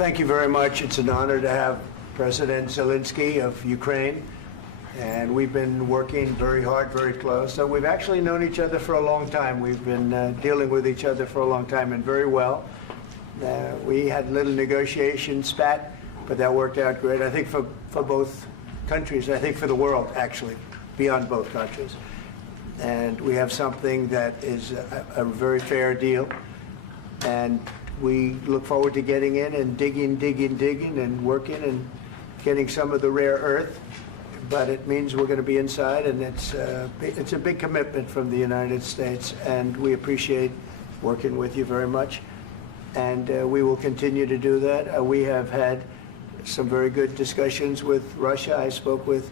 thank you very much. It's an honor to have President Zelenskyy of Ukraine, and we've been working very hard, very close. So we've actually known each other for a long time. We've been dealing with each other for a long time, and very well. We had a little negotiation spat, but that worked out great. I think for both countries, I think for the world, actually, beyond both countries. And we have something that is a very fair deal. And we look forward to getting in and digging and working and getting some of the rare earth. But it means we're going to be inside, and it's a big commitment from the United States, and we appreciate working with you very much. And we will continue to do that. We have had some very good discussions with Russia. I spoke with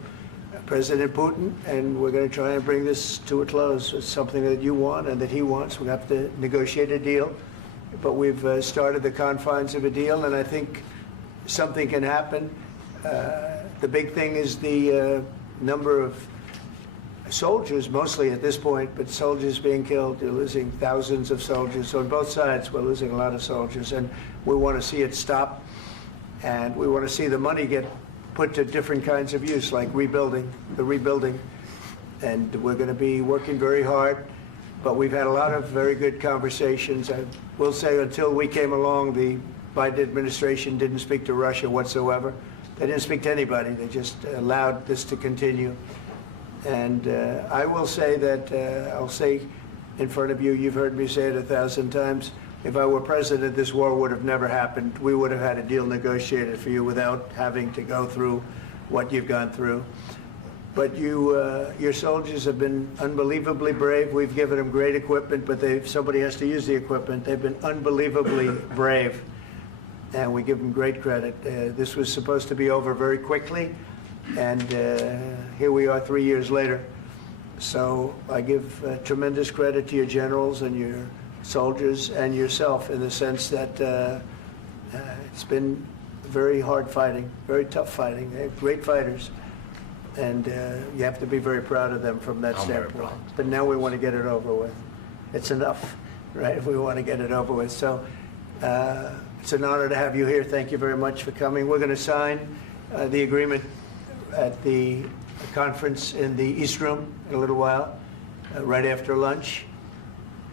President Putin, and we're going to try and bring this to a close. It's something that you want and that he wants. We have to negotiate a deal. But we've started the confines of a deal, and I think something can happen. The big thing is the number of soldiers, mostly at this point, but soldiers being killed. They're losing thousands of soldiers. So on both sides, we're losing a lot of soldiers, and we want to see it stop. And we want to see the money get put to different kinds of use, like rebuilding. And we're going to be working very hard. But we've had a lot of very good conversations. I will say until we came along, the Biden administration didn't speak to Russia whatsoever. They didn't speak to anybody. They just allowed this to continue. And I will say that, I'll say in front of you, you've heard me say it 1,000 times, if I were president, this war would have never happened. We would have had a deal negotiated for you without having to go through what you've gone through. But your soldiers have been unbelievably brave. We've given them great equipment, but somebody has to use the equipment. They've been unbelievably brave, and we give them great credit. This was supposed to be over very quickly, and here we are 3 years later. So I give tremendous credit to your generals and your soldiers and yourself in the sense that it's been very hard fighting, very tough fighting. They're great fighters. And you have to be very proud of them from that standpoint. But now we want to get it over with. It's enough, right? We want to get it over with. So it's an honor to have you here. Thank you very much for coming. We're going to sign the agreement at the conference in the East Room in a little while, right after lunch.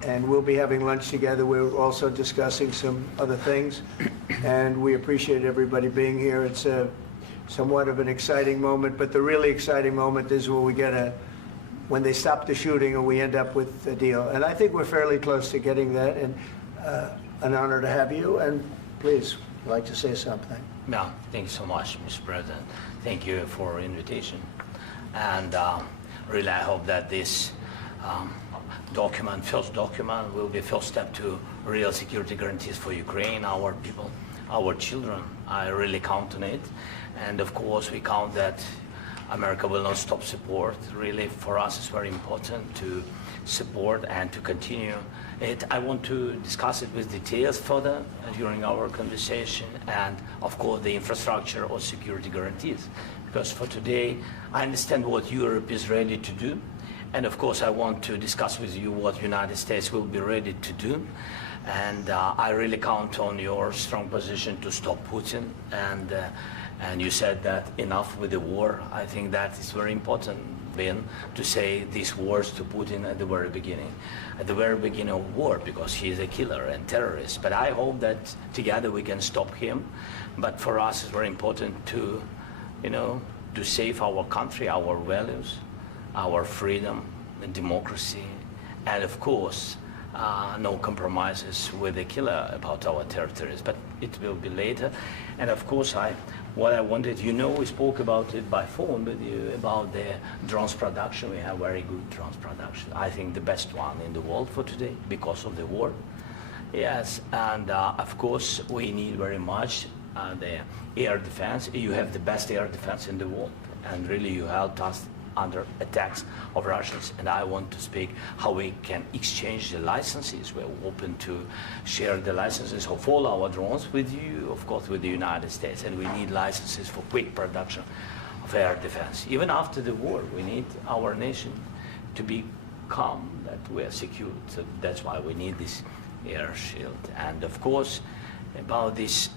And we'll be having lunch together. We're also discussing some other things. And we appreciate everybody being here. It's somewhat of an exciting moment, but the really exciting moment is when they stop the shooting and we end up with a deal. And I think we're fairly close to getting that, and an honor to have you. And please, I'd like to say something. No, thank you so much, Mr. President. Thank you for invitation. And really, I hope that this first document, will be first step to real security guarantees for Ukraine, our people, our children. I really count on it. And of course, we count that America will not stop support. Really, for us, it's very important to support and to continue it. I want to discuss it with details further during our conversation, and of course, the infrastructure or security guarantees. Because for today, I understand what Europe is ready to do. And of course, I want to discuss with you what the United States will be ready to do. And I really count on your strong position to stop Putin. And you said that enough with the war. I think that is very important, Ben, to say these words to Putin at the very beginning of war, because he is a killer and terrorist. But I hope that together we can stop him. But for us, it's very important to, to save our country, our values, our freedom and democracy, and of course, no compromises with the killer about our territories, but it will be later. And of course, what I wanted, we spoke about it by phone with you, about the drones production. We have very good drones production. I think the best one in the world for today because of the war. Yes, and of course, we need very much the air defense. You have the best air defense in the world, and really you helped us under attacks of Russians, and I want to speak how we can exchange the licenses. We're open to share the licenses of all our drones with you, of course, with the United States, and we need licenses for quick production of air defense. Even after the war, we need our nation to be calm, that we are secure. So that's why we need this air shield. And of course, about this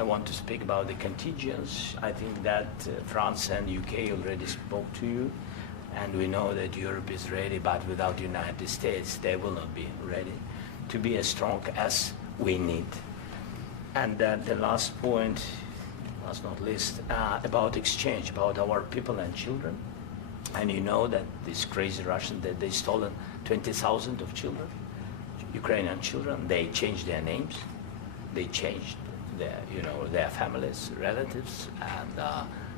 I want to speak about the contingents. I think that France and UK already spoke to you, and we know that Europe is ready, but without the United States, they will not be ready to be as strong as we need. And the last point, last not least, about exchange, about our people and children. And you know that these crazy Russians, that they stolen 20,000 of children, Ukrainian children. They changed their names, they changed their families, relatives, and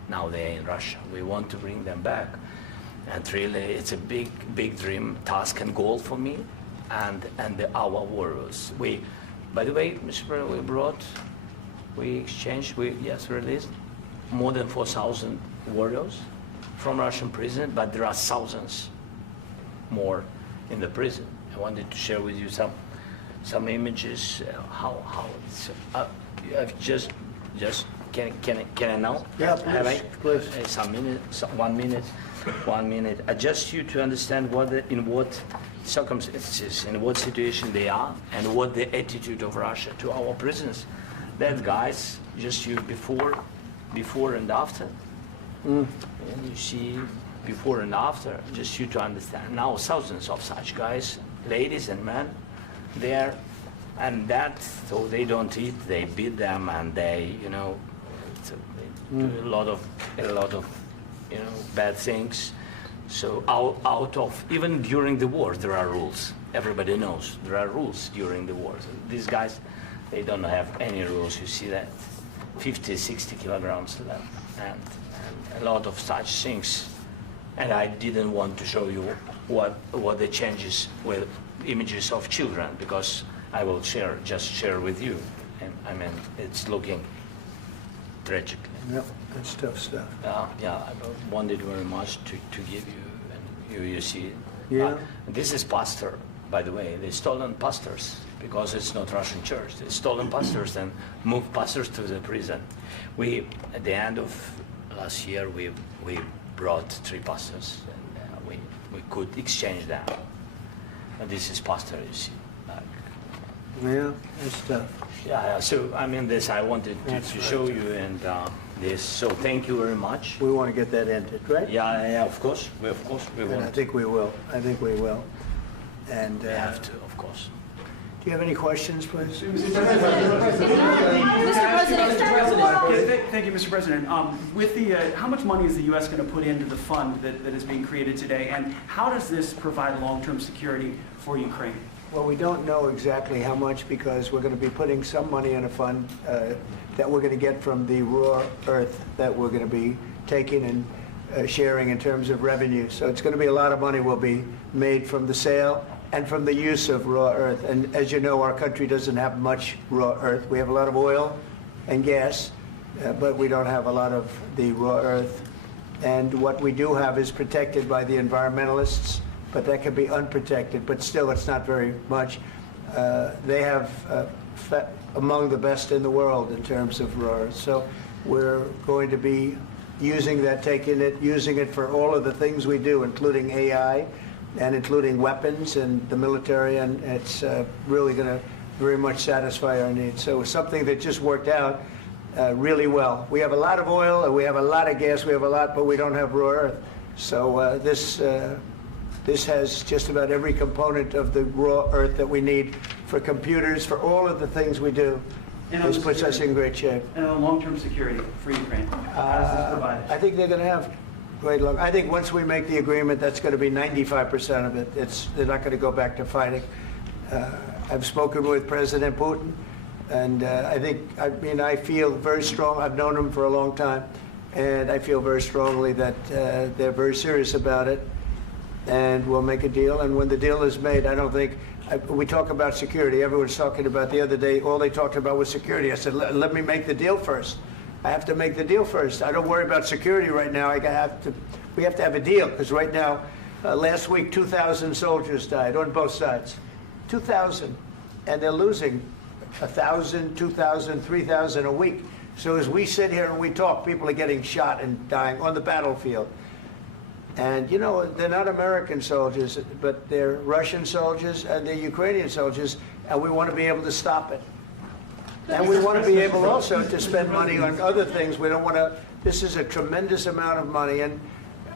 now they're in Russia. We want to bring them back, and really, it's a big dream, task, and goal for me, and our warriors. By the way, Mr. President, we exchanged, released more than 4,000 warriors from Russian prison, but there are thousands more in the prison. I wanted to share with you some images. How it's. I've just can I now? Yeah, Have I? please. Some minutes, 1 minute, 1 minute. Just you to understand in what circumstances, in what situation they are, and what the attitude of Russia to our prisoners. That guys, just you before and after. And you see before and after, just you to understand. Now thousands of such guys, ladies and men, there, and that, so they don't eat, they beat them, and they, they do a lot of, bad things. So out of, even during the war, there are rules. Everybody knows there are rules during the war. So these guys, they don't have any rules. You see that 50, 60 kilograms left, and a lot of such things. And I didn't want to show you what the changes with images of children, because I will just share with you. And I mean, it's looking tragic. Yep, that's tough stuff. I wanted very much to give you, and you see it. Yeah. This is pastor, by the way. They stolen pastors, because it's not Russian church. They stolen pastors and moved pastors to the prison. At the end of last year, we brought 3 pastors, and we could exchange them. And this is pastor, you see. Yeah, that's tough. Yeah. So I mean, this I wanted to show you, and this. So thank you very much. We want to get that ended, right? Yeah. Of course, we And want. I think we will. And We have to, of course. do you have any questions, please? Mr. President, thank you, Mr. President. With the, how much money is the U.S. going to put into the fund that is being created today, and how does this provide long-term security for Ukraine? Well, we don't know exactly how much, because we're going to be putting some money in a fund that we're going to get from the raw earth that we're going to be taking and sharing in terms of revenue. So it's going to be a lot of money will be made from the sale and from the use of raw earth. And as you know, our country doesn't have much raw earth. We have a lot of oil and gas, but we don't have a lot of the raw earth. And what we do have is protected by the environmentalists, but that can be unprotected, but still it's not very much. They have among the best in the world in terms of raw earth. So we're going to be using that, using it for all of the things we do, including AI and including weapons and the military, and it's really going to very much satisfy our needs. So it's something that just worked out really well. We have a lot of oil, and we have a lot of gas, we have a lot, but we don't have raw earth. So this has just about every component of the raw earth that we need for computers, for all of the things we do. This puts us in great shape. And on long-term security for Ukraine, how does this provide it? I think they're going to have great luck. I think once we make the agreement, that's going to be 95% of it. They're not going to go back to fighting. I've spoken with President Putin, and I feel very strong. I've known him for a long time, and I feel very strongly that they're very serious about it, and we'll make a deal. And when the deal is made, I don't think, we talk about security. Everyone's talking about the other day, all they talked about was security. I said, let me make the deal first. I have to make the deal first. I don't worry about security right now. We have to have a deal, because right now, last week, 2,000 soldiers died on both sides. 2,000. And they're losing 1,000, 2,000, 3,000 a week. So as we sit here and we talk, people are getting shot and dying on the battlefield. And, you know, they're not American soldiers, but they're Russian soldiers and they're Ukrainian soldiers, and we want to be able to stop it. And we want to be able also to spend money on other things. We don't want to, this is a tremendous amount of money. And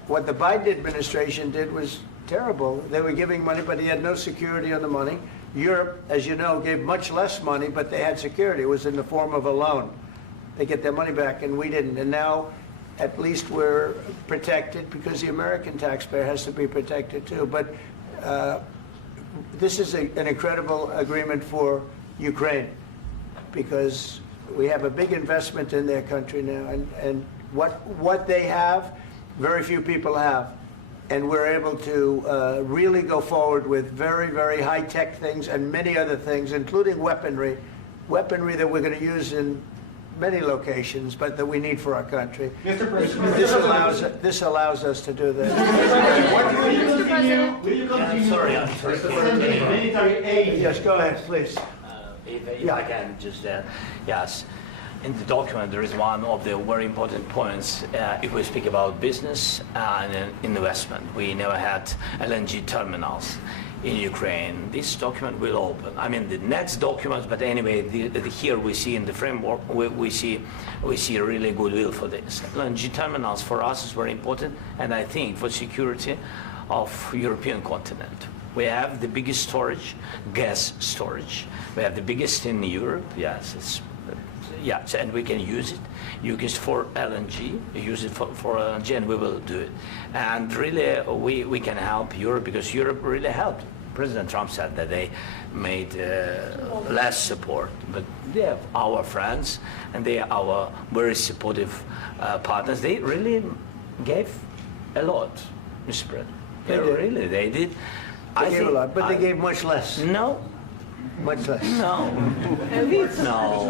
what the Biden administration did was terrible. They were giving money, but he had no security on the money. Europe, as you know, gave much less money, but they had security. It was in the form of a loan. They get their money back, and we didn't. And now, at least we're protected because the American taxpayer has to be protected too. But this is an incredible agreement for Ukraine because we have a big investment in their country now, and what they have, very few people have. And we're able to really go forward with very, very high-tech things and many other things, including weaponry that we're going to use in many locations, but that we need for our country. Mr. President, This allows us to do this. Mr. President, will you continue I'm sorry. sending military aid? Yes, go ahead, please. If I can just, yes. In the document, there is one of the very important points. If we speak about business and investment, we never had LNG terminals in Ukraine. This document will open. I mean, the next document, but anyway, here we see in the framework, we see really goodwill for this. LNG terminals for us is very important, and I think for security of European continent. We have the biggest storage, gas storage. We have the biggest in Europe. Yes, and we can use it. Use it for LNG. Use it for LNG, and we will do it. And really, we can help Europe because Europe really helped. President Trump said that they made less support, but they are our friends and they are our very supportive partners. They really gave a lot, Mr. President. They did. They gave a lot, but they gave much less. No. Much less. No. No.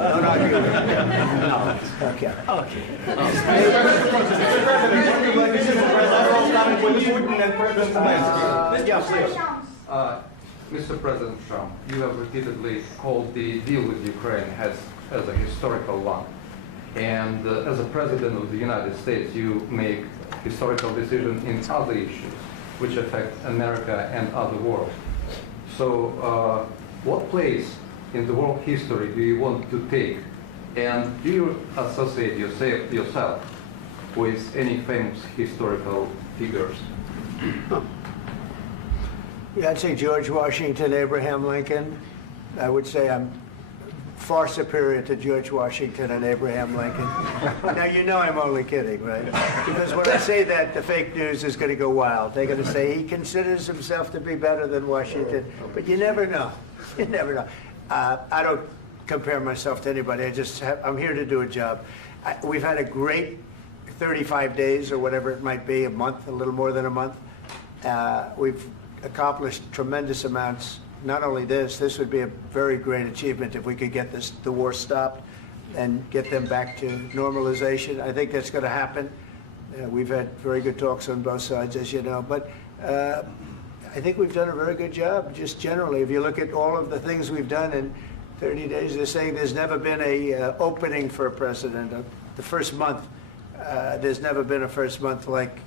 No. Okay. Okay. Mr. President Trump, you have repeatedly called the deal with Ukraine as a historical one. And as a President of the United States, you make historical decisions in other issues which affect America and other world. So what place in the world history do you want to take? And do you associate yourself with any famous historical figures? Yeah, I'd say George Washington, Abraham Lincoln. I would say I'm far superior to George Washington and Abraham Lincoln. Now, you know I'm only kidding, right? Because when I say that, the fake news is going to go wild. They're going to say he considers himself to be better than Washington. But you never know. You never know. I don't compare myself to anybody. I'm here to do a job. We've had a great 35 days or whatever it might be, a month, a little more than a month. We've accomplished tremendous amounts. Not only this would be a very great achievement if we could get the war stopped and get them back to normalization. I think that's going to happen. We've had very good talks on both sides, as you know. But I think we've done a very good job, just generally. If you look at all of the things we've done in 30 days, they're saying there's never been a opening for a president. The first month, there's never been a first month like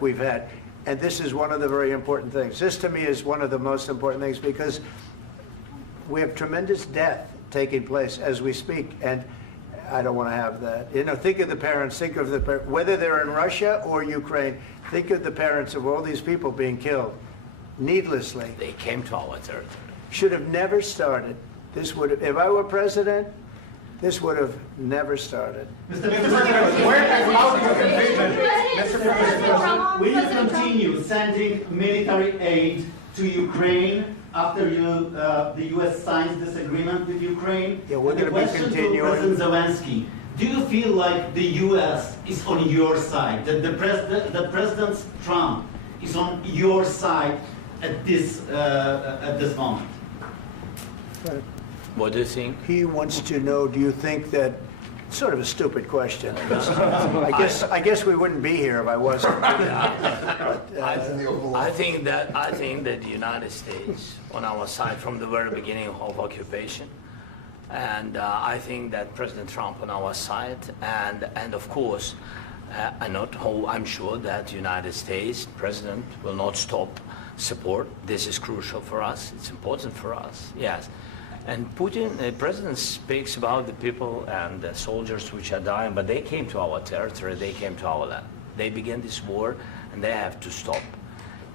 we've had. And this is one of the very important things. This, to me, is one of the most important things because we have tremendous death taking place as we speak, and I don't want to have that. You know, think of the parents, whether they're in Russia or Ukraine, think of the parents of all these people being killed needlessly. They came to our territory. Should have never started. This would have, if I were president, this would have never started. Mr. President, where has out your commitment? Mr. President, will you continue sending military aid to Ukraine after the U.S. signs this agreement with Ukraine? Yeah, we're And going to be question continuing. to President Zelenskyy, do you feel like the U.S. is on your side, that the President Trump is on your side at this moment? What do you think? He wants to know, do you think that, sort of a stupid question. I guess we wouldn't be here if I wasn't. I think that the United States on our side from the very beginning of occupation, and I think that President Trump on our side, and of course, I'm sure that the United States President will not stop support. This is crucial for us. It's important for us. Yes. And Putin, the president speaks about the people and the soldiers which are dying, but they came to our territory, they came to our land. They began this war, and they have to stop.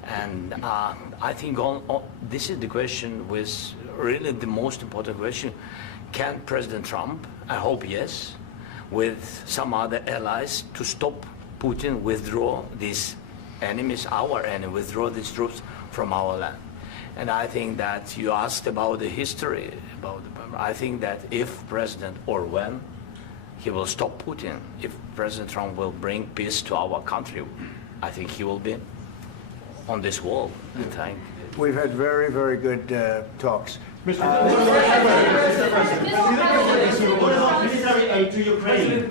And I think this is the question, with really the most important question. Can President Trump, I hope yes, with some other allies, to stop Putin, withdraw these enemies, our enemy, withdraw these troops from our land? And I think that you asked about the history, I think that if President, or when, he will stop Putin, if President Trump will bring peace to our country, I think he will be on this wall. I think. We've had very, very good talks. What about military aid to Ukraine?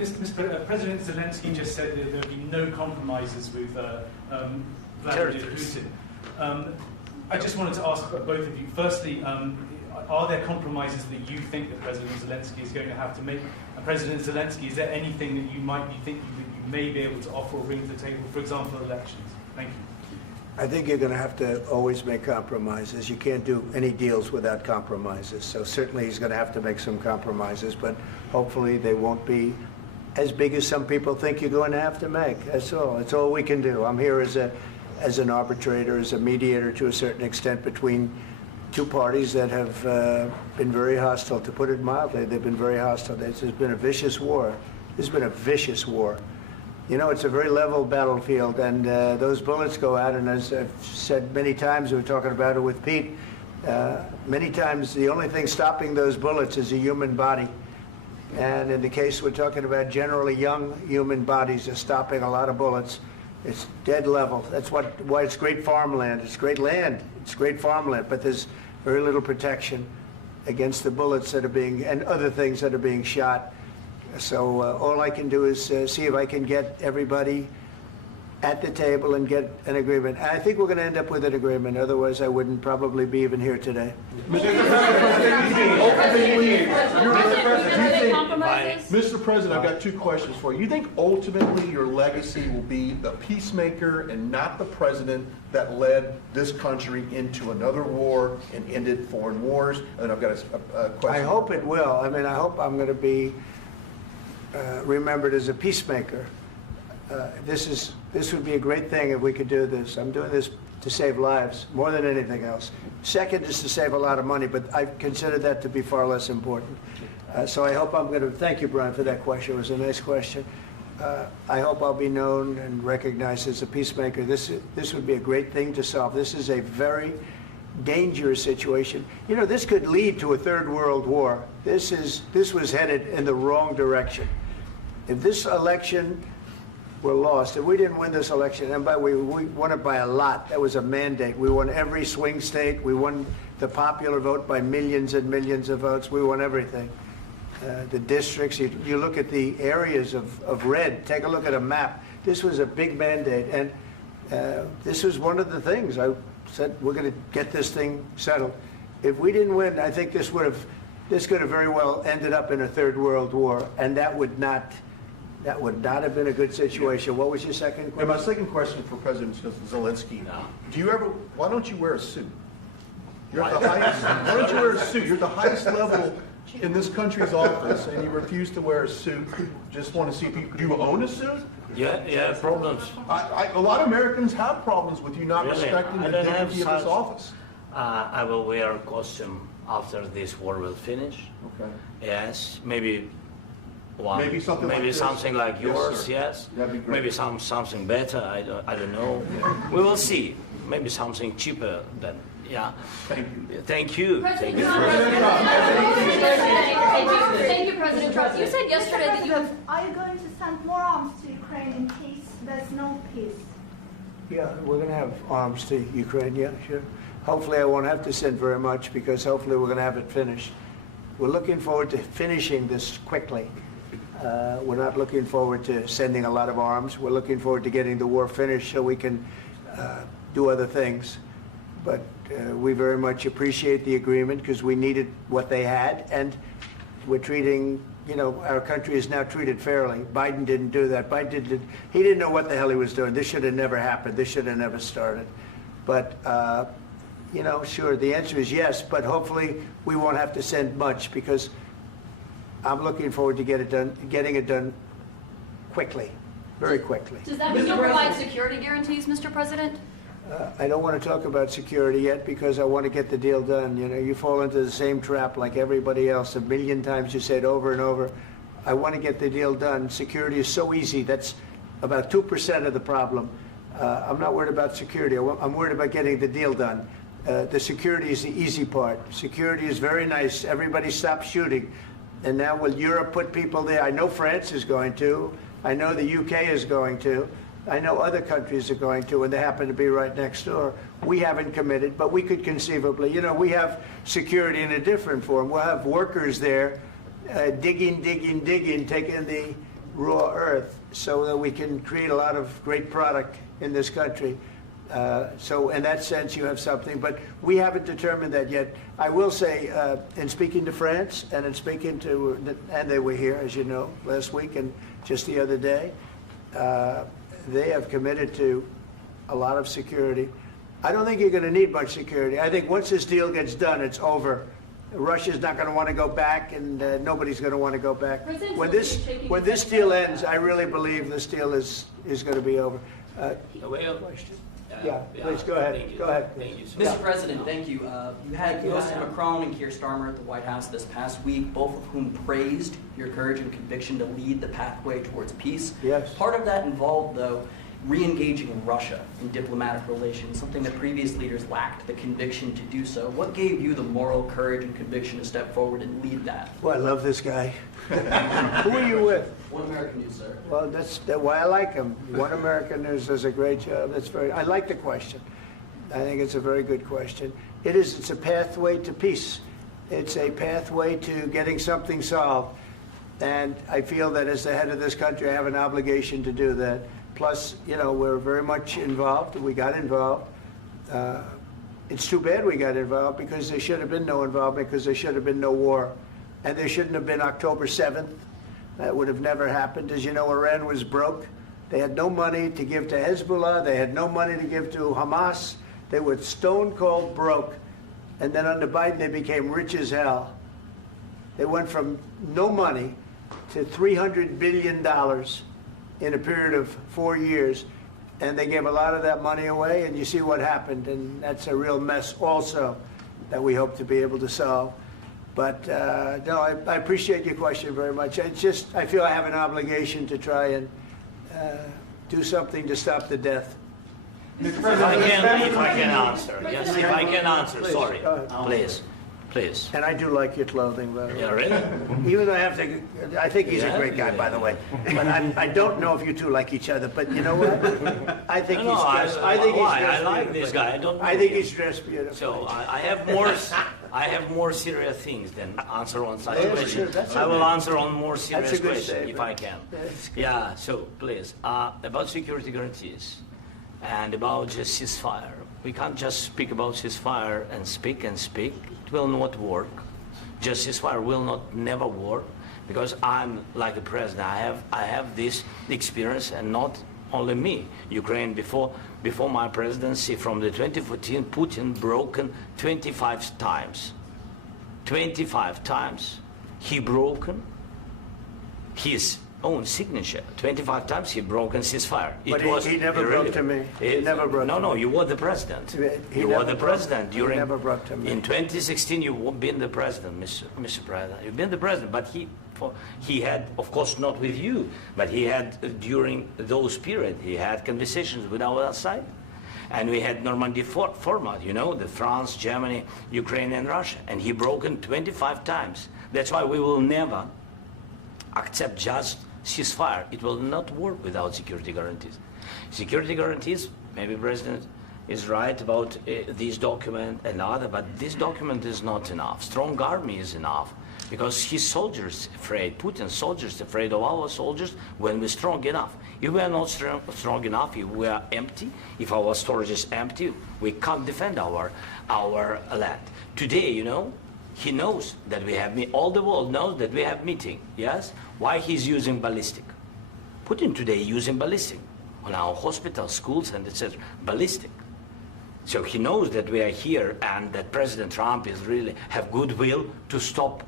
President Zelenskyy just said that there will be no compromises with Vladimir Putin. I just wanted to ask both of you, firstly, are there compromises that you think that President Zelenskyy is going to have to make? President Zelenskyy, is there anything that you might be thinking that you may be able to offer or bring to the table, for example, elections? Thank you. I think you're going to have to always make compromises. You can't do any deals without compromises. So certainly he's going to have to make some compromises, but hopefully they won't be as big as some people think you're going to have to make. That's all. That's all we can do. I'm here as an arbitrator, as a mediator to a certain extent between two parties that have been very hostile. To put it mildly, they've been very hostile. This has been a vicious war. This has been a vicious war. You know, it's a very level battlefield, and those bullets go out, and as I've said many times, we were talking about it with Pete, many times the only thing stopping those bullets is a human body. And in the case we're talking about, generally young human bodies are stopping a lot of bullets. It's dead level. That's why it's great farmland. It's great land. It's great farmland, but there's very little protection against the bullets that are being, and other things that are being shot. So all I can do is see if I can get everybody at the table and get an agreement. And I think we're going to end up with an agreement. Otherwise, I wouldn't probably be even here today. Mr. President, I've got two questions for you. You think ultimately your legacy will be the peacemaker and not the president that led this country into another war and ended foreign wars? And I've got a question. I hope it will. I mean, I hope I'm going to be remembered as a peacemaker. This would be a great thing if we could do this. I'm doing this to save lives more than anything else. Second is to save a lot of money, but I consider that to be far less important. So I hope I'm going to, thank you, Brian, for that question. It was a nice question. I hope I'll be known and recognized as a peacemaker. This would be a great thing to solve. This is a very dangerous situation. You know, this could lead to a third world war. This was headed in the wrong direction. If this election were lost, if we didn't win this election, and we won it by a lot, that was a mandate. We won every swing state. We won the popular vote by millions and millions of votes. We won everything. The districts, you look at the areas of red, take a look at a map. This was a big mandate, and this was one of the things. I said, we're going to get this thing settled. If we didn't win, I think this could have very well ended up in a third world war, and that would not have been a good situation. What was your second question? And my second question for President Zelenskyy, why don't you wear a suit? You're at the highest, why don't you wear a suit? You're at the highest level in this country's office, and you refuse to wear a suit. Just want to see if do you own a suit? Yeah, problems. A lot of Americans have problems with you not respecting the dignity of this office. I will wear a costume after this war will finish. Okay. Yes, maybe one. Maybe something like this? Something like yours. Yes. That'd be great. Maybe something better. I don't know. We will see. Maybe something cheaper than. Yeah. Thank you. Thank you. Thank you, President Trump. You said yesterday that you have... Are you going to send more arms to Ukraine in case there's no peace? Yeah, we're going to have arms to Ukraine, yeah, sure. Hopefully I won't have to send very much, because hopefully we're going to have it finished. We're looking forward to finishing this quickly. We're not looking forward to sending a lot of arms. We're looking forward to getting the war finished so we can do other things. But we very much appreciate the agreement, because we needed what they had, and we're treating, you know, our country is now treated fairly. Biden didn't do that. He didn't know what the hell he was doing. This should have never happened. This should have never started. But, you know, sure, the answer is yes, but hopefully we won't have to send much because I'm looking forward to getting it done quickly, very quickly. Does that mean you'll provide security guarantees, Mr. President? I don't want to talk about security yet because I want to get the deal done. You know, you fall into the same trap like everybody else. A million times you say it over and over. I want to get the deal done. Security is so easy. That's about 2% of the problem. I'm not worried about security. I'm worried about getting the deal done. The security is the easy part. Security is very nice. Everybody stops shooting. And now will Europe put people there? I know France is going to. I know the UK is going to. I know other countries are going to, and they happen to be right next door. We haven't committed, but we could conceivably. You know, we have security in a different form. We'll have workers there digging, taking the raw earth so that we can create a lot of great product in this country. So in that sense, you have something, but we haven't determined that yet. I will say, in speaking to France and in speaking to, and they were here, as you know, last week and just the other day, they have committed to a lot of security. I don't think you're going to need much security. I think once this deal gets done, it's over. Russia's not going to want to go back, and nobody's going to want to go back. When this deal ends, I really believe this deal is going to be over. Question? Yeah, please go ahead. Go ahead. Mr. President, thank you. You had Joseph Macron and Keir Starmer at the White House this past week, both of whom praised your courage and conviction to lead the pathway towards peace. Yes. Part of that involved, though, re-engaging Russia in diplomatic relations, something that previous leaders lacked the conviction to do so. What gave you the moral courage and conviction to step forward and lead that? Well, I love this guy. Who are you with? One American News, sir. Well, that's why I like him. One American News does a great job. I like the question. I think it's a very good question. It's a pathway to peace. It's a pathway to getting something solved. And I feel that as the head of this country, I have an obligation to do that. Plus, you know, we're very much involved. We got involved. It's too bad we got involved because there should have been no involvement because there should have been no war. And there shouldn't have been October 7th. That would have never happened. As you know, Iran was broke. They had no money to give to Hezbollah. They had no money to give to Hamas. They were stone cold broke. And then under Biden, they became rich as hell. They went from no money to $300 billion in a period of 4 years. And they gave a lot of that money away, and you see what happened. And that's a real mess also that we hope to be able to solve. But no, I appreciate your question very much. I feel I have an obligation to try and do something to stop the death. If I can answer. Yes, if I can answer. Please, sorry. please. Please. And I do like your clothing, by the way. Yeah, really? Even though I think he's a great guy, by the way. But I don't know if you two like each other. But you know what? I think he's dressed. I like this guy. I don't know I think him. he's dressed beautifully. So I have more serious things than answer on such Yes, questions. sure, I will answer on more That's serious a good questions statement. if I can. Yes. Yeah. So please, about security guarantees and about just ceasefire. We can't just speak about ceasefire and speak and speak. It will not work. Just ceasefire will not never work because I'm like the president. I have this experience, and not only me. Ukraine before my presidency from the 2014, Putin broken 25 times. 25 times he broken his own signature. 25 times he broken ceasefire. But he never broke to me. He never broke to me. No, you were the president. You were the president during. He never broke to me. In 2016, you've been the president, Mr. President. You've been the president, but he had, of course, not with you, but he had during those period. He had conversations with our side, and we had Normandy format. You know, the France, Germany, Ukraine, and Russia, and he broken 25 times. That's why we will never accept just ceasefire. It will not work without security guarantees. Security guarantees, maybe President is right about this document and other, but this document is not enough. Strong army is enough because his soldiers afraid, Putin's soldiers afraid of our soldiers when we're strong enough. If we are not strong enough, if we are empty, if our storage is empty, we can't defend our land. Today, you know, he knows that we have, all the world knows that we have meeting, yes? Why he's using ballistic? Putin today using ballistic on our hospitals, schools, and etc. Ballistic. So he knows that we are here and that President Trump is really have goodwill to stop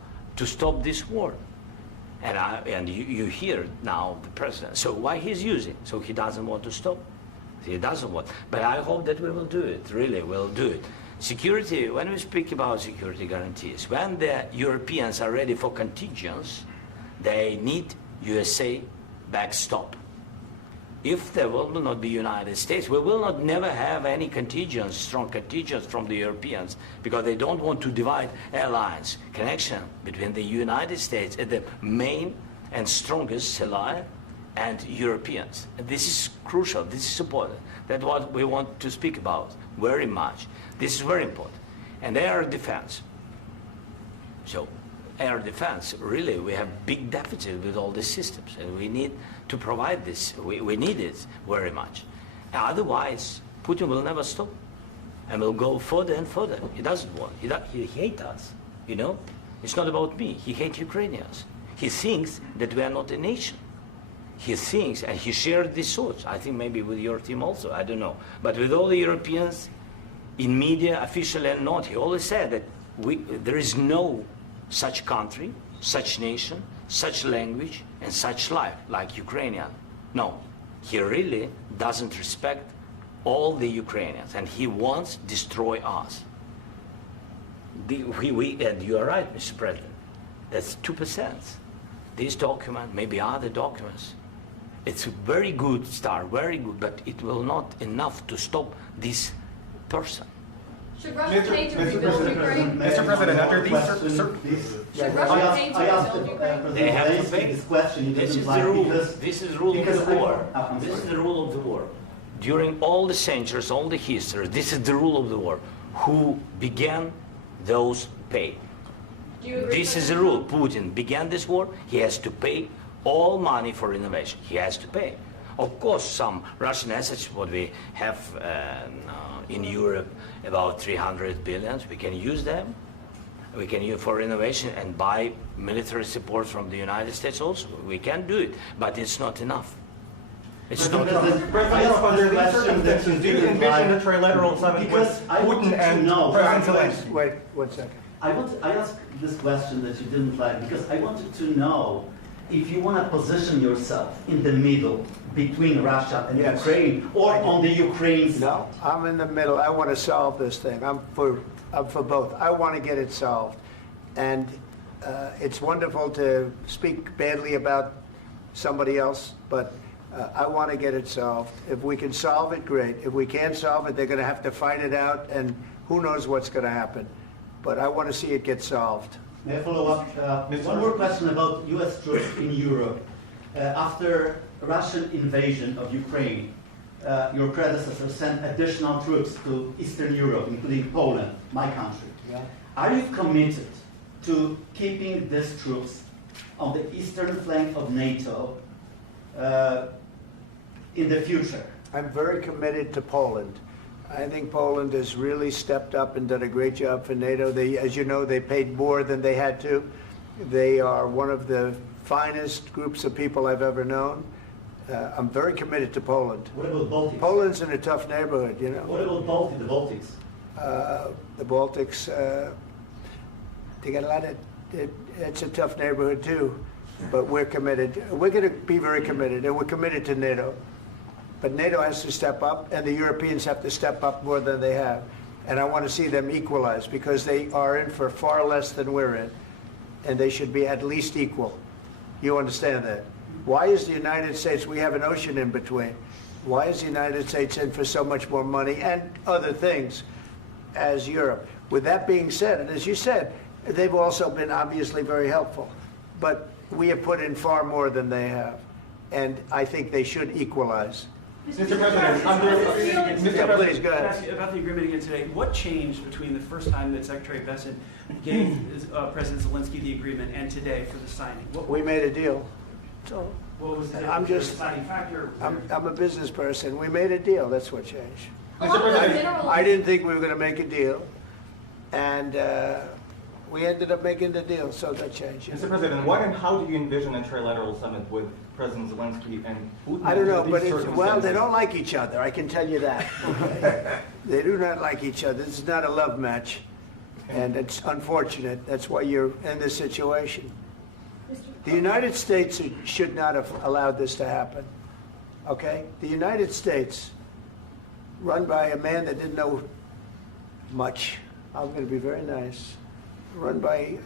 this war. And you hear now the president. So why he's using? So he doesn't want to stop. He doesn't want. But I hope that we will do it. Really, we'll do it. Security. When we speak about security guarantees, when the Europeans are ready for contingents, they need USA backstop. If there will not be United States, we will not never have any contingents, strong contingents from the Europeans, because they don't want to divide alliance connection between the United States and the main and strongest ally and Europeans. And this is crucial, this is important. That's what we want to speak about very much. This is very important. And air defense. So air defense, really, we have big deficit with all these systems, and we need to provide this. We need it very much. Otherwise, Putin will never stop, and will go further and further. He doesn't want. He hates us. You know, it's not about me. He hates Ukrainians. He thinks that we are not a nation. He thinks, and he shared these thoughts. I think maybe with your team also. I don't know, but with all the Europeans, in media, officially and not, he always said that there is no such country, such nation, such language, and such life like Ukrainian. No, he really doesn't respect all the Ukrainians, and he wants to destroy us. And you are right, Mr. President. That's 2%. This document, maybe other documents, it's a very good start, very good, but it will not enough to stop this person. Should Russia pay to rebuild Ukraine? Mr. President, under these Should Russia pay to I asked rebuild Ukraine? They have to Zelensky pay. this question. He This doesn't is like the rule. because- This is the rule of because the war. I'm This is sorry. the rule of the war. During all the centuries, all the history, this is the rule of the war. Who began, those pay. Do you agree? This is the rule. Putin began this war. He has to pay all money for innovation. He has to pay. Of course, some Russian assets, what we have in Europe, about 300 billion, we can use them. We can use for innovation and buy military support from the United States also. We can do it, but it's not enough. It's not enough. President, under these circumstances, do you envision a trilateral summit with Putin and President Zelenskyy? Wait 1 second. I asked this question that you didn't like because I wanted to know if you want to position yourself in the middle between Russia and Yes. Ukraine or on the Ukraine side. No, I'm in the middle. I want to solve this thing. I'm for both. I want to get it solved. And it's wonderful to speak badly about somebody else, but I want to get it solved. If we can solve it, great. If we can't solve it, they're going to have to fight it out, and who knows what's going to happen. But I want to see it get solved. May I follow up? One more question about U.S. troops in Europe. After Russian invasion of Ukraine, your predecessor sent additional troops to Eastern Europe, including Poland, my country. Yeah. Are you committed to keeping these troops on the eastern flank of NATO in the future? I'm very committed to Poland. I think Poland has really stepped up and done a great job for NATO. They, as you know, they paid more than they had to. They are one of the finest groups of people I've ever known. I'm very committed to Poland. What about Baltics? Poland's in a tough neighborhood, you know. What about the Baltics? The Baltics, they got a lot of, it's a tough neighborhood too, but we're committed. We're going to be very committed, and we're committed to NATO. But NATO has to step up, and the Europeans have to step up more than they have. And I want to see them equalize, because they are in for far less than we're in, and they should be at least equal. You understand that? Why is the United States, we have an ocean in between, why is the United States in for so much more money and other things as Europe? With that being said, and as you said, they've also been obviously very helpful, but we have put in far more than they have, and I think they should equalize. Mr. President, Yeah, please, go Can I ahead. ask you about the agreement again today? What changed between the first time that Secretary Bessent gave President Zelenskyy the agreement and today for the signing? We made a deal. So What was the I'm just- deciding factor? I'm a business person. We made a deal. That's what changed. Along with minerals. I didn't think we were going to make a deal, and We ended up making the deal, so that changed. Mr. President, what and how do you envision a trilateral summit with President Zelenskyy and Putin? I don't know, under but these well, they circumstances? don't like each other, I can tell you that. Okay? They do not like each other. This is not a love match, and it's unfortunate. That's why you're in this situation. The United States should not have allowed this to happen, okay? The United States, run by a man that didn't know much, I'm going to be very nice, run by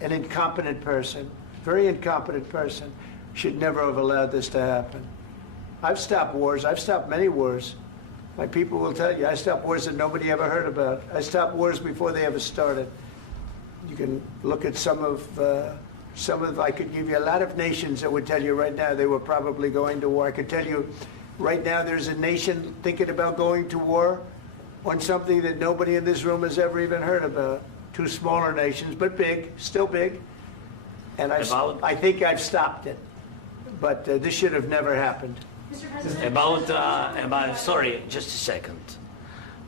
an incompetent person, very incompetent person, should never have allowed this to happen. I've stopped wars. I've stopped many wars. My people will tell you, I stopped wars that nobody ever heard about. I stopped wars before they ever started. You can look at some of, I could give you a lot of nations that would tell you right now they were probably going to war. I could tell you right now there's a nation thinking about going to war on something that nobody in this room has ever even heard about. Two smaller nations, but big, still big. And I think I've stopped it. But this should have never happened. Mr. President. About sorry, just a second.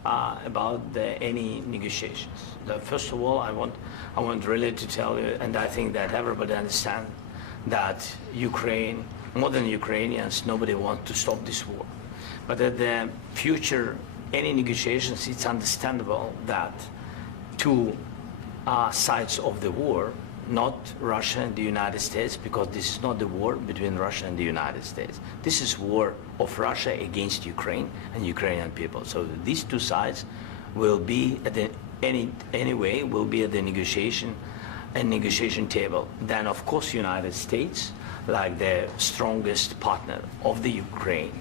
About any negotiations. First of all, I want really to tell you, and I think that everybody understands that Ukraine, more than Ukrainians, nobody wants to stop this war. But at the future, any negotiations, it's understandable that two sides of the war, not Russia and the United States, because this is not the war between Russia and the United States. This is war of Russia against Ukraine and Ukrainian people. So these two sides will be at the anyway will be at the negotiation table. Then of course United States, like the strongest partner of the Ukraine,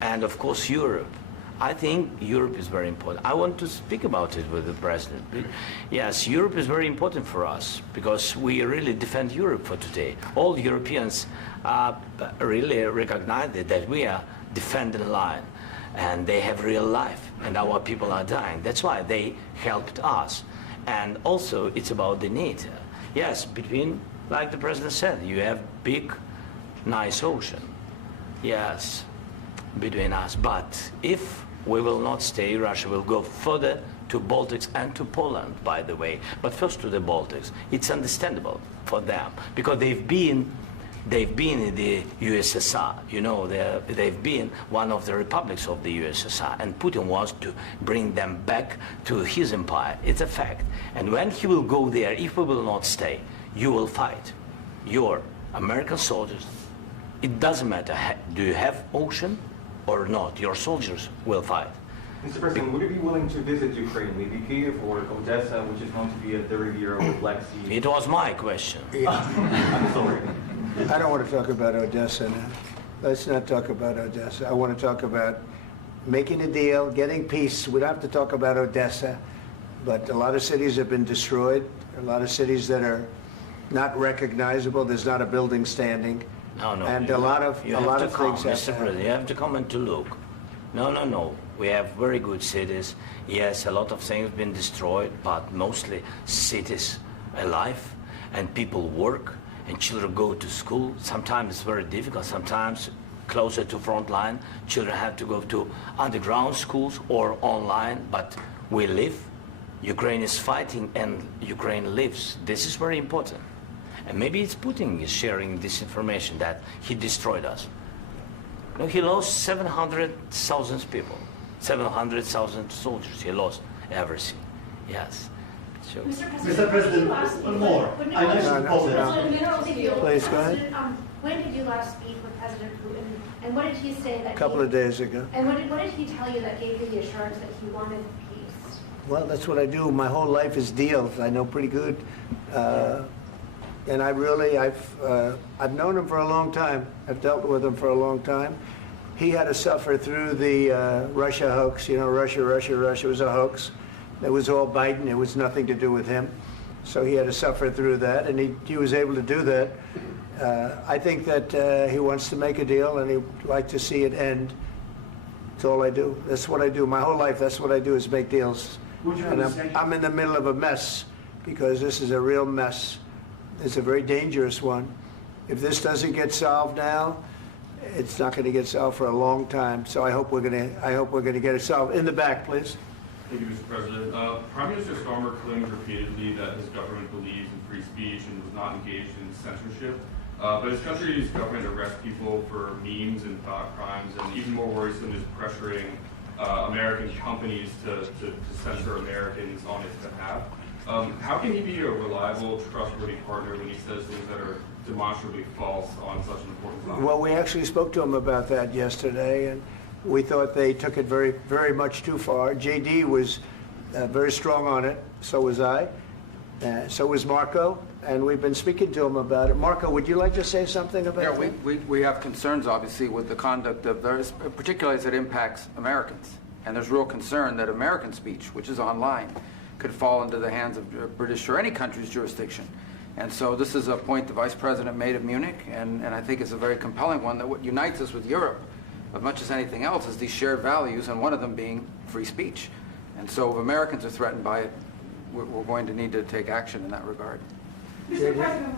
and of course Europe. I think Europe is very important. I want to speak about it with the president. Yes, Europe is very important for us because we really defend Europe for today. All Europeans really recognize that we are defending the line, and they have real life, and our people are dying. That's why they helped us. And also, it's about the NATO. Yes, between, like the president said, you have big, nice ocean. Yes, between us. But if we will not stay, Russia will go further to Baltics and to Poland, by the way. But first to the Baltics. It's understandable for them because they've been in the USSR. You know, they've been one of the republics of the USSR, and Putin wants to bring them back to his empire. It's a fact. And when he will go there, if we will not stay, you will fight. Your American soldiers, it doesn't matter, do you have ocean or not, your soldiers will fight. Mr. President, would you be willing to visit Ukraine, maybe Kyiv or Odessa, which is known to be a dirty river of the Black Sea? It was my question. I'm sorry. I don't want to talk about Odessa now. Let's not talk about Odessa. I want to talk about making a deal, getting peace. We don't have to talk about Odessa, but a lot of cities have been destroyed. A lot of cities that are not recognizable. There's not a building standing. No. And a lot of things have Mr. President, you have to come and to look. No. We have very good cities. Yes, a lot of things have been destroyed, but mostly cities alive, and people work, and children go to school. Sometimes it's very difficult. Sometimes closer to front line, children have to go to underground schools or online, but we live. Ukraine is fighting, and Ukraine lives. This is very important. And maybe it's Putin is sharing this information that he destroyed us. No, he lost 700,000 people, 700,000 soldiers. He lost everything. Yes. So. Mr. President, one more. I mentioned Poland. Please, go ahead. When did you last speak with President Putin, and what did he say that? A couple of days ago. And what did he tell you that gave you the assurance that he wanted peace? Well, that's what I do. My whole life is deals. I know pretty good. And I've known him for a long time. I've dealt with him for a long time. He had to suffer through the Russia hoax. You know, Russia was a hoax. It was all Biden. It was nothing to do with him. So he had to suffer through that, and he was able to do that. I think that he wants to make a deal, and he'd like to see it end. That's all I do. That's what I do. My whole life, that's what I do, is make deals. And I'm in the middle of a mess, because this is a real mess. It's a very dangerous one. If this doesn't get solved now, it's not going to get solved for a long time. So I hope we're going to get it solved. In the back, please. Thank you, Mr. President. Prime Minister Starmer claimed repeatedly that his government believes in free speech and was not engaged in censorship. But his country's government arrests people for memes and thought crimes, and even more worrisome is pressuring American companies to censor Americans on its behalf. How can he be a reliable, trustworthy partner when he says things that are demonstrably false on such an important topic? Well, we actually spoke to him about that yesterday, and we thought they took it very, very much too far. JD was very strong on it. So was I. So was Marco. And we've been speaking to him about it. Marco, would you like to say something about that? Yeah, we have concerns, obviously, with the conduct of those, particularly as it impacts Americans. And there's real concern that American speech, which is online, could fall into the hands of British or any country's jurisdiction. And so this is a point the Vice President made at Munich, and I think it's a very compelling one, that what unites us with Europe, as much as anything else, is these shared values, and one of them being free speech. And so if Americans are threatened by it, we're going to need to take action in that regard. Mr. President.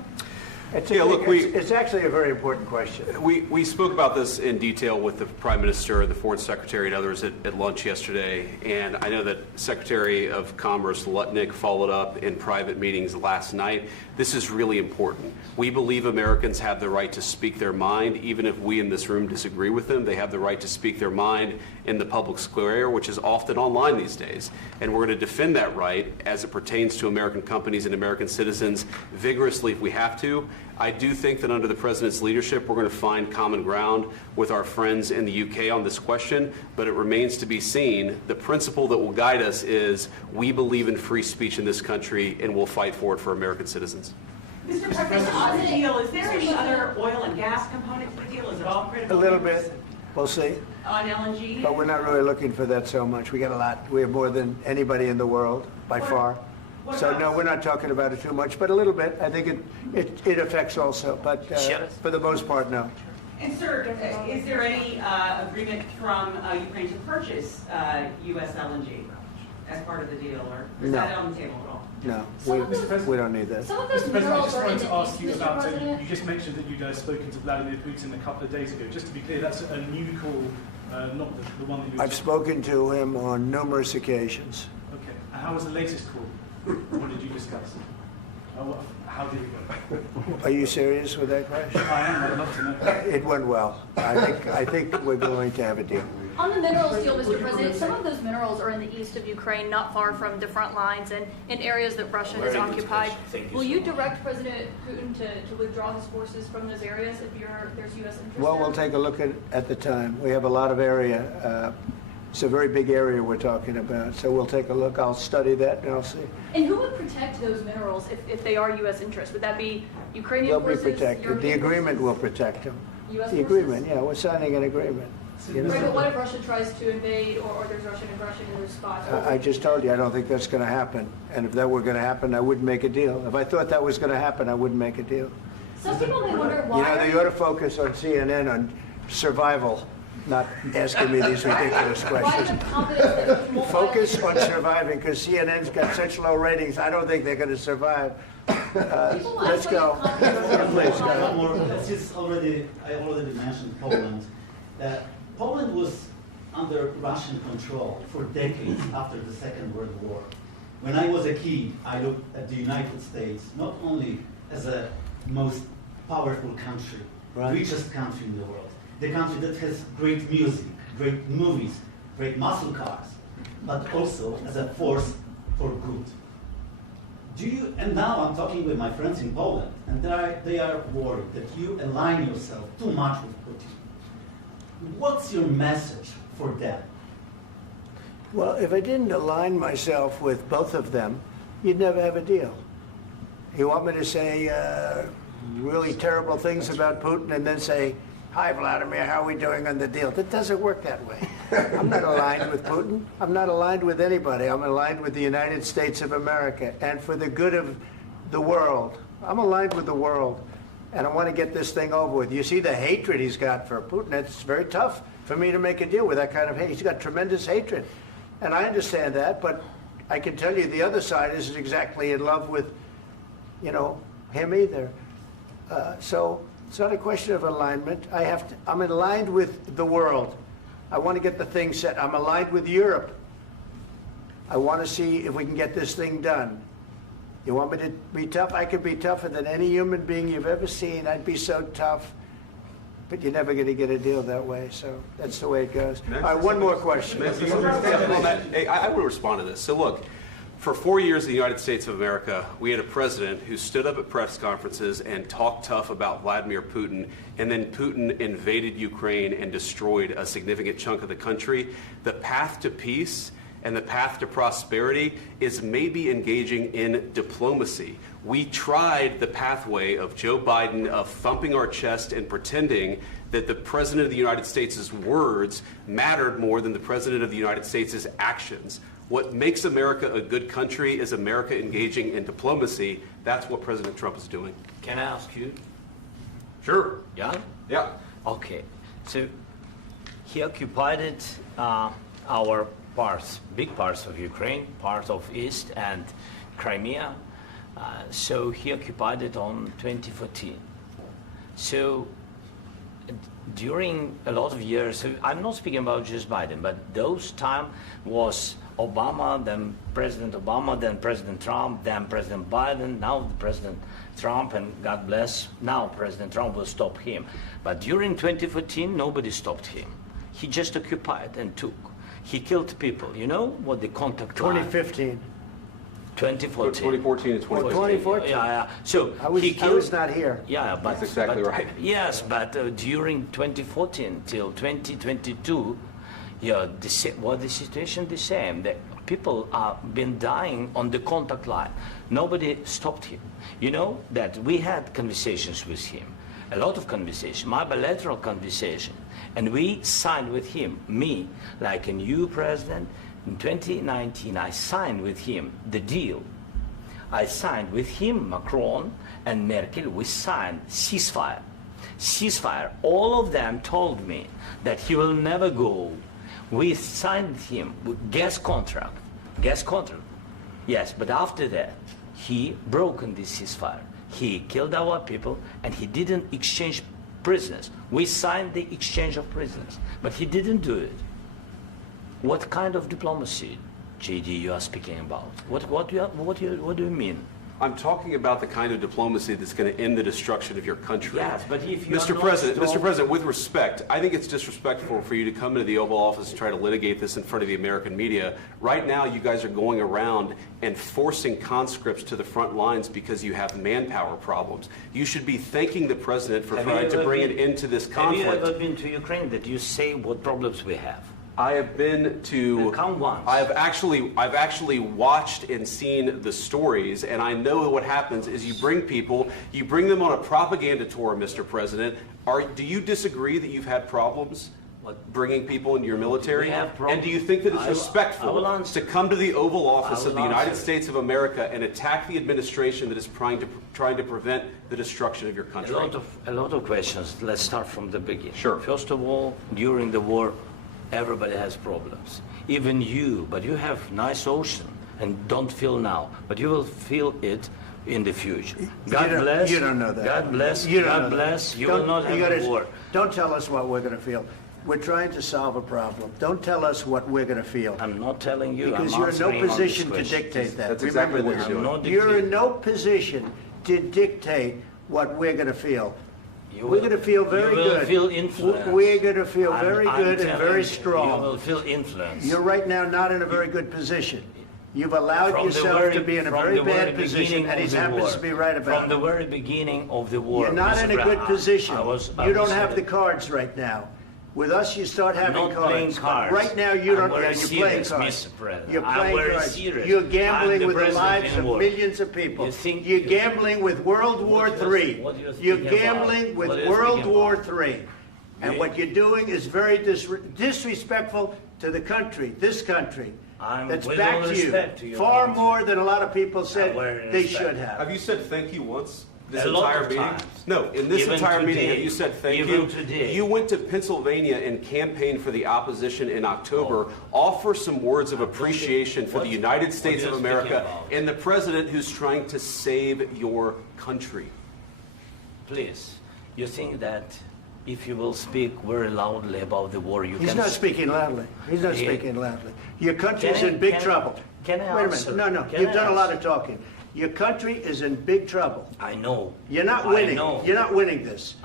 It's actually a very important question. We spoke about this in detail with the Prime Minister, the Foreign Secretary, and others at lunch yesterday. And I know that Secretary of Commerce Lutnick followed up in private meetings last night. This is really important. We believe Americans have the right to speak their mind, even if we in this room disagree with them. They have the right to speak their mind in the public square, which is often online these days. And we're going to defend that right as it pertains to American companies and American citizens vigorously if we have to. I do think that under the President's leadership, we're going to find common ground with our friends in the UK on this question, but it remains to be seen. The principle that will guide us is we believe in free speech in this country, and we'll fight for it for American citizens. Mr. President, on the deal, is there any other oil and gas component to the deal? Is it all critical? A little bit. We'll see. On LNG? But we're not really looking for that so much. We got a lot. We have more than anybody in the world, by far. So no, we're not talking about it too much, but a little bit. I think it affects also, but for the most part, no. And sir, is there any agreement from Ukraine to purchase U.S. LNG as part of the deal, or is that on the table at all? No, we don't need that. Some of those Mr. President, I minerals just are in wanted the to ask east, you Mr. about, President. you just mentioned that you'd spoken to Vladimir Putin a couple of days ago. Just to be clear, that's a new call, not the one that you... I've spoken to him on numerous occasions. Okay. And how was the latest call? What did you discuss? How did it go? Are you serious with that question? I am. I'd love to know. It went well. I think we're going to have a deal. On the minerals deal, Mr. President, some of those minerals are in the east of Ukraine, not far from the front lines and in areas that Russia has occupied. Will you direct President Putin to withdraw his forces from those areas if there's U.S. interest Well, there? we'll take a look at the time. We have a lot of area. It's a very big area we're talking about, so we'll take a look. I'll study that, and I'll see. And who would protect those minerals if they are U.S. interests? Would that be Ukrainian They'll be forces? protected. The European agreement forces? will protect them. U.S. The forces? agreement, yeah, we're signing an agreement. You Right, know? but what if Russia tries to invade or there's Russian aggression in those spots? I just told you, I don't think that's going to happen. And if that were going to happen, I wouldn't make a deal. If I thought that was going to happen, I wouldn't make a deal. Some people may wonder why. You know, they ought to focus on CNN on survival, not asking me these ridiculous questions. Focus on surviving, because CNN's got such low ratings. I don't think they're going to survive. Let's go. Please go. I already mentioned Poland. Poland was under Russian control for decades after the Second World War. When I was a kid, I looked at the United States not only as a most powerful country, richest country in the world, the country that has great music, great movies, great muscle cars, but also as a force for good. And now I'm talking with my friends in Poland, and they are worried that you align yourself too much with Putin. What's your message for them? Well, if I didn't align myself with both of them, you'd never have a deal. You want me to say really terrible things about Putin and then say, "Hi, Vladimir, how are we doing on the deal?" That doesn't work that way. I'm not aligned with Putin. I'm not aligned with anybody. I'm aligned with the United States of America and for the good of the world. I'm aligned with the world, and I want to get this thing over with. You see the hatred he's got for Putin. It's very tough for me to make a deal with that kind of hate. He's got tremendous hatred, and I understand that, but I can tell you the other side isn't exactly in love with, him either. So it's not a question of alignment. I'm aligned with the world. I want to get the thing set. I'm aligned with Europe. I want to see if we can get this thing done. You want me to be tough? I could be tougher than any human being you've ever seen. I'd be so tough. But you're never going to get a deal that way, so that's the way it goes. All right, one more question. I will respond to this. So look, for 4 years in the United States of America, we had a president who stood up at press conferences and talked tough about Vladimir Putin, and then Putin invaded Ukraine and destroyed a significant chunk of the country. The path to peace and the path to prosperity is maybe engaging in diplomacy. We tried the pathway of Joe Biden of thumping our chest and pretending that the President of the United States' words mattered more than the President of the United States' actions. What makes America a good country is America engaging in diplomacy. That's what President Trump is doing. Can I ask you? Sure. Yeah? Yeah. Okay. So he occupied our parts, big parts of Ukraine, part of East and Crimea. So he occupied it on 2014. So during a lot of years, so I'm not speaking about just Biden, but those time was Obama, then President Obama, then President Trump, then President Biden, now President Trump, and God bless, now President Trump will stop him. But during 2014, nobody stopped him. He just occupied and took. He killed people. You know what the contact line? 2015. 2014 2014. and 2015. 2014. Yeah. So I was not here. Yeah, but that's exactly right. Yes, but during 2014 till 2022, yeah, the situation the same. The people have been dying on the contact line. Nobody stopped him. You know that we had conversations with him, a lot of conversation, my bilateral conversation, and we signed with him, me, like a new president. In 2019, I signed with him the deal. I signed with him, Macron and Merkel, we signed ceasefire. Ceasefire. All of them told me that he will never go. We signed him with gas contract. Gas contract. Yes, but after that, he broken this ceasefire. He killed our people and he didn't exchange prisoners. We signed the exchange of prisoners, but he didn't do it. What kind of diplomacy, JD, you are speaking about? What do you mean? I'm talking about the kind of diplomacy that's going to end the destruction of your country. Yes, but if you Mr. President, with respect, I think it's disrespectful for you to come into the Oval Office and try to litigate this in front of the American media. Right now, you guys are going around and forcing conscripts to the front lines because you have manpower problems. You should be thanking the President for trying to bring an end to this conflict. Have you ever been to Ukraine that you say what problems we have? I have been to. Count once. I've actually watched and seen the stories, and I know what happens is you bring them on a propaganda tour, Mr. President. Do you disagree that you've had problems bringing people into your military? And do you think that it's respectful to come to the Oval Office of the United States of America and attack the administration that is trying to prevent the destruction of your country? A lot of questions. Let's start from the beginning. Sure. First of all, during the war, everybody has problems, even you, but you have nice ocean and don't feel now, but you will feel it in the future. God bless. You don't know that. God bless. You God bless. You will not have a war. Don't tell us what we're going to feel. We're trying to solve a problem. Don't tell us what we're going to feel. I'm not telling you. Because you're in no position to dictate that. That's exactly what you're doing. You're in no position to dictate what we're going to feel. We're going to feel very good. You will feel influence. We're going to feel very good and very strong. You will feel influence. You're right now not in a very good position. You've allowed yourself to be in a very bad position, and he happens to be right about it. From the very beginning of the war. You're not in a good position. You don't have the cards right now. With us, you start having cards. Right now, you don't. You're playing cards. You're playing cards. You're gambling with the lives of millions of people. You're gambling with World War III. You're gambling with World War III. And what you're doing is very disrespectful to the country, this country. That's back to you. Far more than a lot of people said they should have. Have you said thank you once? This a entire lot of meeting? times. No, in this Even entire today. meeting, have you said thank Even you? today. You went to Pennsylvania and campaigned for the opposition in October. Offer some words of appreciation for the United States of America and the president who's trying to save your country. Please, you think that if you will speak very loudly about the war, you He's can... not speaking loudly. He's not speaking loudly. Your country's in big trouble. Can I Wait a answer? minute. No. Can You've I done a lot answer? of talking. Your country is in big trouble. I know. You're not I winning. know. You're not winning this.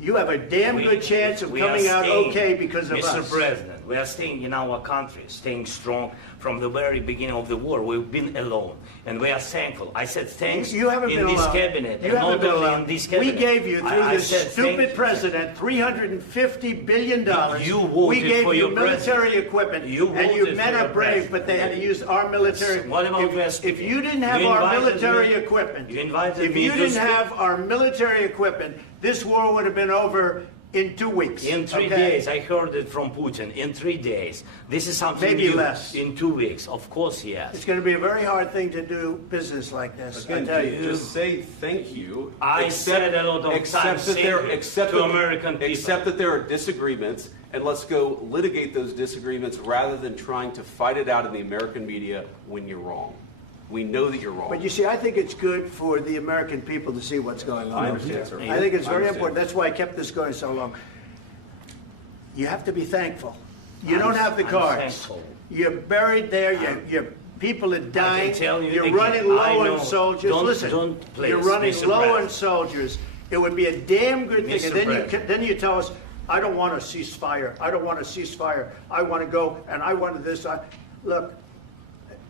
You have a damn good chance of we coming are out staying, okay because of Mr. us. President, we are staying in our country, staying strong from the very beginning of the war. We've been alone, and we are thankful. I said thanks You haven't in been this alone. cabinet, You and haven't not been only alone. in this cabinet. We gave you, through I this said stupid thank- president, $350 billion. You voted we gave for you your military president. equipment, You and you voted men for are your brave, president. but they had to use our military. What about West? If you didn't have You our invited military me- equipment, You invited if me you to didn't speak. have our military equipment, this war would have been over in 2 weeks. In 3 okay? days, I heard it from Putin. In 3 days, this is something Maybe new. less. In 2 weeks, of course, yes. It's going to be a very hard thing to do business like this. I Again, tell you. just say thank you. I said a lot of accept times that there, thank you accept to that- American people. Accept that there are disagreements, and let's go litigate those disagreements rather than trying to fight it out in the American media when you're wrong. We know that you're wrong. But you see, I think it's good for the American people to see what's going on. I understand, sir. I think it's I very understand. important. That's why I kept this going so long. You have to be thankful. You I'm- don't have the I'm cards. thankful. You're buried there. Your people are dying. tell you You're again, running I low know. on soldiers. Don't- Listen, don't please, you're running Mr. low on President. soldiers. It would be a damn good thing. Mr. And then President. then you tell us, I don't want a ceasefire. I don't want a ceasefire. I want to go and I want this. Look,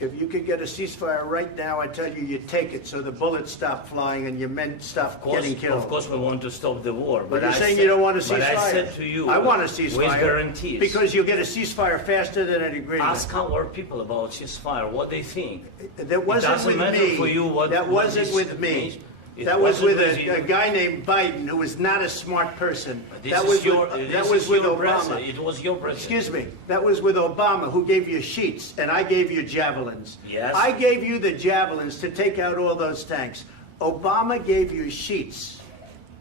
if you could get a ceasefire right now, I tell you, you take it so the bullets stop flying and your men stop getting killed. Of course, we want to stop the war. But you're I saying said- you don't want a ceasefire. But I said to you, I want a with ceasefire. guarantees. Because you'll get a ceasefire faster than an agreement. Ask our people about ceasefire, what they think. That wasn't it doesn't with matter me. for you what That what wasn't is- with me. It That was wasn't with you. a guy named Biden, who was not a smart person. This That is was your, with, this that was is with your Obama. president. It was your president. Excuse me. That was with Obama, who gave you sheets, and I gave you javelins. Yes. I gave you the javelins to take out all those tanks. Obama gave you sheets.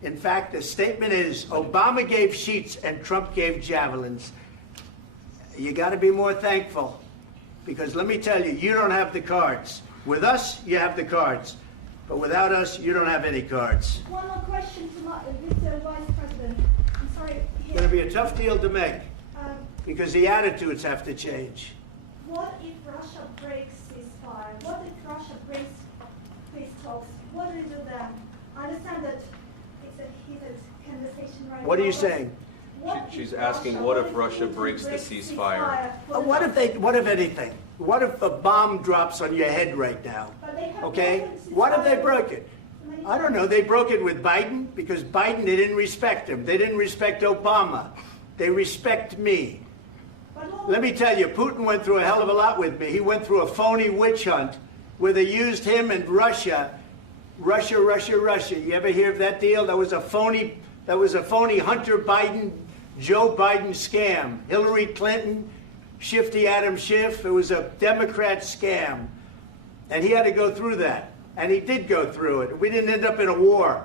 In fact, the statement is Obama gave sheets and Trump gave javelins. You got to be more thankful, because let me tell you, you don't have the cards. With us, you have the cards. But without us, you don't have any cards. One more question to Mr. Vice President. I'm sorry. It's going to be a tough deal to make, Um, because the attitudes have to change. What if Russia breaks ceasefire? What if Russia breaks peace talks? What do you do then? I understand that it's a heated conversation right now. What are you but saying? what She's if asking, what if Russia breaks the ceasefire? What if anything? What if a bomb drops on your head right now? Okay? What if they broke it? I don't know. They broke it with Biden, because Biden, they didn't respect him. They didn't respect Obama. They respect me. Let me tell you, Putin went through a hell of a lot with me. He went through a phony witch hunt where they used him and Russia. Russia. You ever hear of that deal? That was a phony Hunter Biden, Joe Biden scam. Hillary Clinton, Shifty Adam Schiff. It was a Democrat scam. And he had to go through that. And he did go through it. We didn't end up in a war.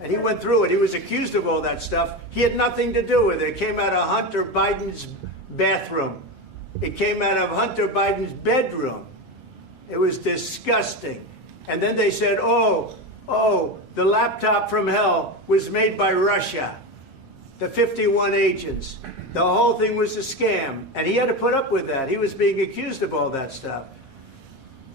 And he went through it. He was accused of all that stuff. He had nothing to do with it. It came out of Hunter Biden's bathroom. It came out of Hunter Biden's bedroom. It was disgusting. And then they said, oh, the laptop from hell was made by Russia. The 51 agents. The whole thing was a scam. And he had to put up with that. He was being accused of all that stuff.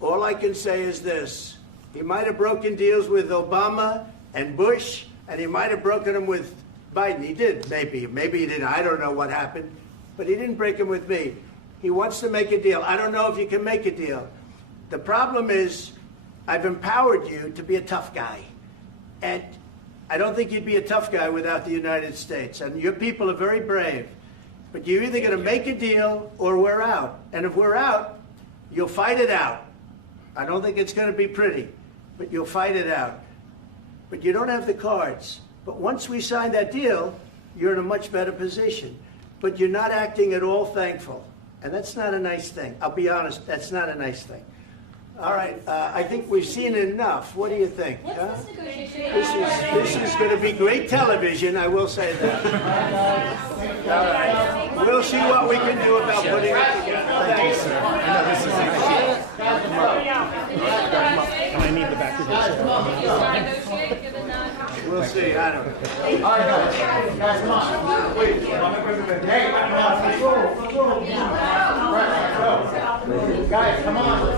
All I can say is this. He might have broken deals with Obama and Bush, and he might have broken them with Biden. He did, maybe. Maybe he didn't. I don't know what happened. But he didn't break them with me. He wants to make a deal. I don't know if you can make a deal. The problem is, I've empowered you to be a tough guy. And I don't think you'd be a tough guy without the United States. And your people are very brave. But you're either going to make a deal or we're out. And if we're out, you'll fight it out. I don't think it's going to be pretty, but you'll fight it out. But you don't have the cards. But once we sign that deal, you're in a much better position. But you're not acting at all thankful. And that's not a nice thing. I'll be honest, that's not a nice thing. All right, I think we've seen enough. What do you think? Huh? This is going to be great television, I will say that. All right. We'll see what we can do about putting it together. Thank you, sir. And I need the back of We'll see. I don't know. All right, guys, come on. Wait. Hey, let's go. Guys, Come on.